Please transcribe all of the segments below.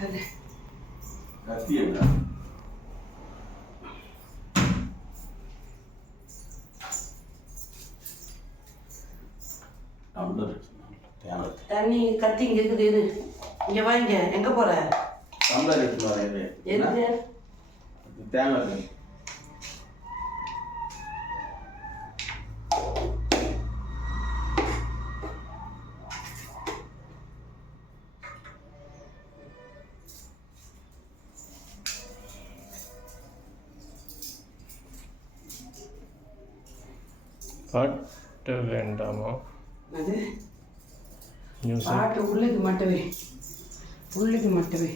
கத்தி என்ன தண்ணி கத்தி இங்க இருக்குது. இது இங்க வாங்க. எங்க போற? டம்ளர் எடுத்து வரேன். எதுக்கு? தேங்காய் பாட்டு வேண்டாமா? அது பாட்டு உள்ளுக்கு மட்டுமே, உள்ளுக்கு மட்டுமே.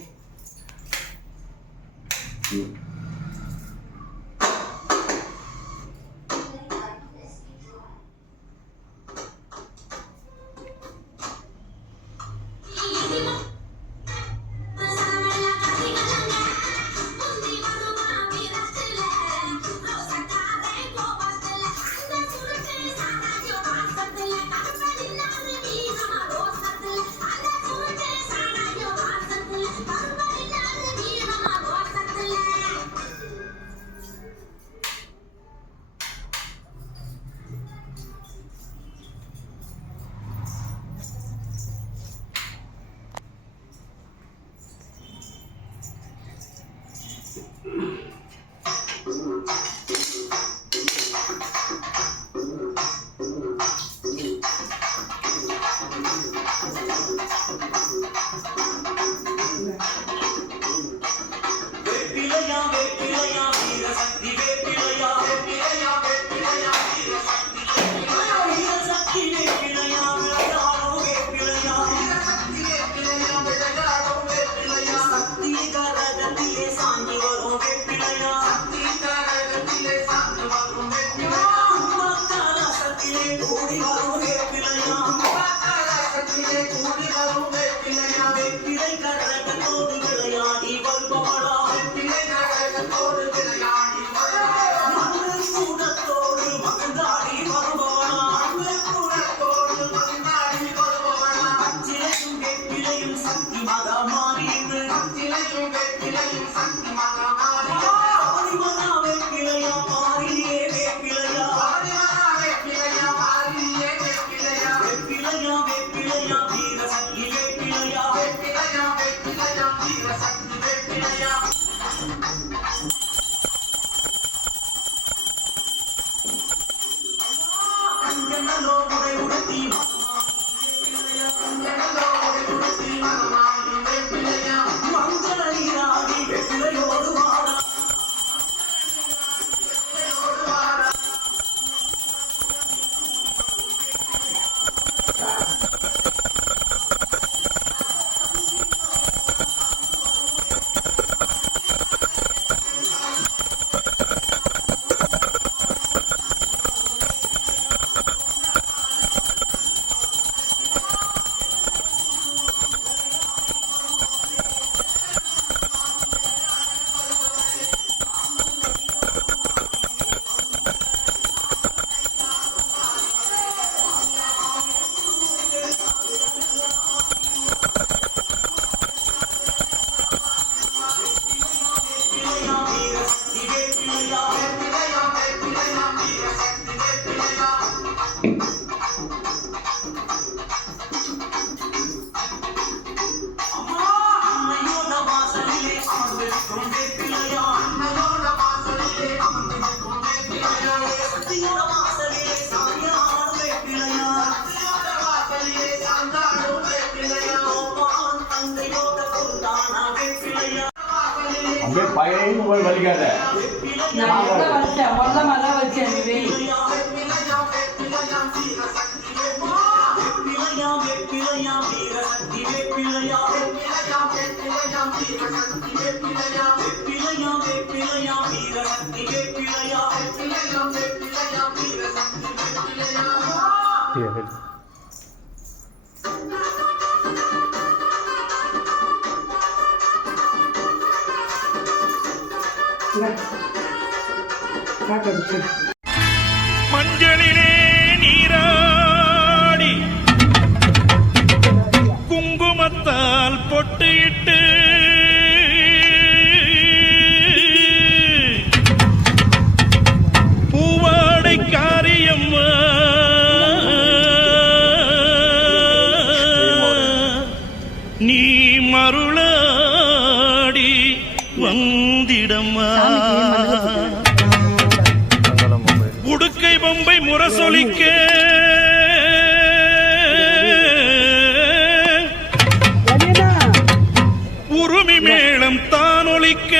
அப்படியே பையன் போய் வலிக்காத. நான் எவ்வளோ வச்சேன், அவ்வளோ மரம் வச்சேன். மஞ்சளிலே நீராடி குங்குமத்தால் பொட்டு இட்டு பம்பை முரசொலிக்க உருமி மேளம் தானொலிக்க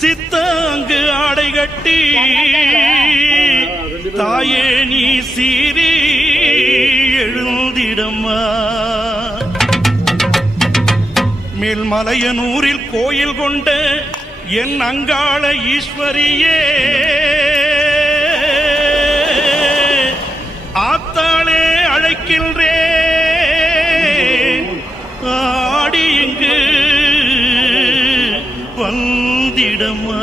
சித்தாங்கு ஆடை கட்டி தாயே நீ சீறி எழுந்திடம்மா. மேல்மலையனூரில் கோயில் கொண்ட என் அங்காள ஈஸ்வரியே, ஆத்தாளே அழைக்கின்றேன் ஆடி இங்கு வந்திடம்மா.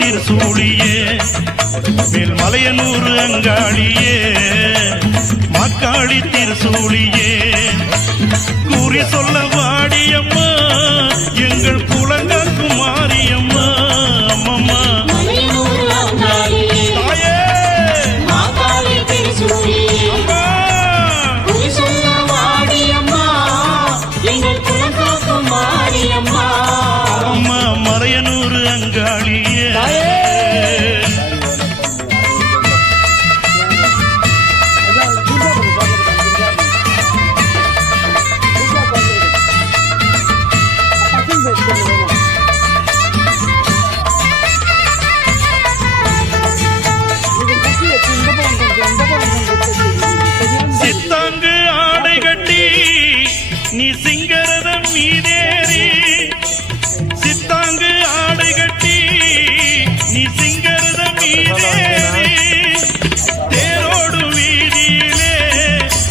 திருசூழியே மேல்மலையனூர் அங்காளியே மாக்காளி திருசூழியே கூறி சொல்ல வாடியம்மா எங்கள் குலங்காக்கும் மாரியம்மா. அம்மம்மா அம்மா மலையனூர் அங்காளியே சித்தாங்கு ஆடை கட்டி நீ சிங்கரதம் மீதேறி, சித்தாங்கு ஆடை கட்டி நீ சிங்கரதம் மீதேறி தேரோடு வீதியிலே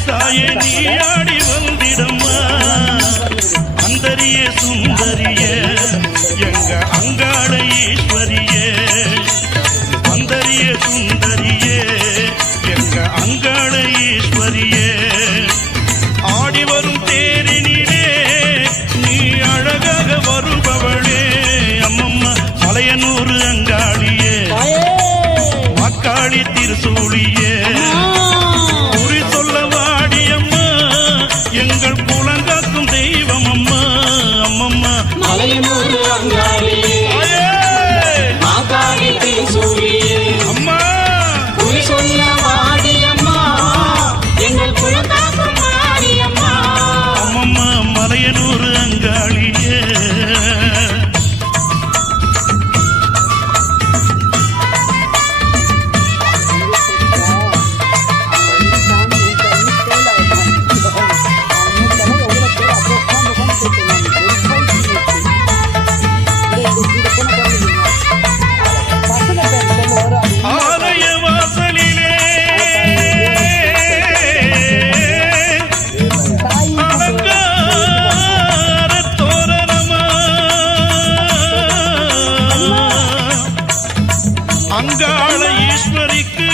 தாயே நீ ஆடி வந்திடம்மா. அந்தரிய சுந்தரிய எங்க அங்காள ஈஸ்வரியே, அந்தரிய சுந்தரியே எங்க அங்காள ஈஸ்வரியே, ஆடி வரும் தேரினிலே நீ அழகாக வருபவளே. அம்மம்மா மலையனூர் அங்காளியே மாக்காளி திருசூழியே குறி சொல்ல வாடியம்மா எங்கள் குலங்காக்கும் தெய்வம் அம்மா. அம்மம்மா மலையனூர் அங்காளியே மாக்காளி திருசூழியே அம்மா குறி சொல்ல வாடியம்மா எங்கள் குலங்காக்கும் மாரியம்மா. அம்மம்மா மலையனூர் அங்காளியே. ஆலய வாசலிலே அலங்கார தோரணமா அங்காள ஈஸ்வரிக்கு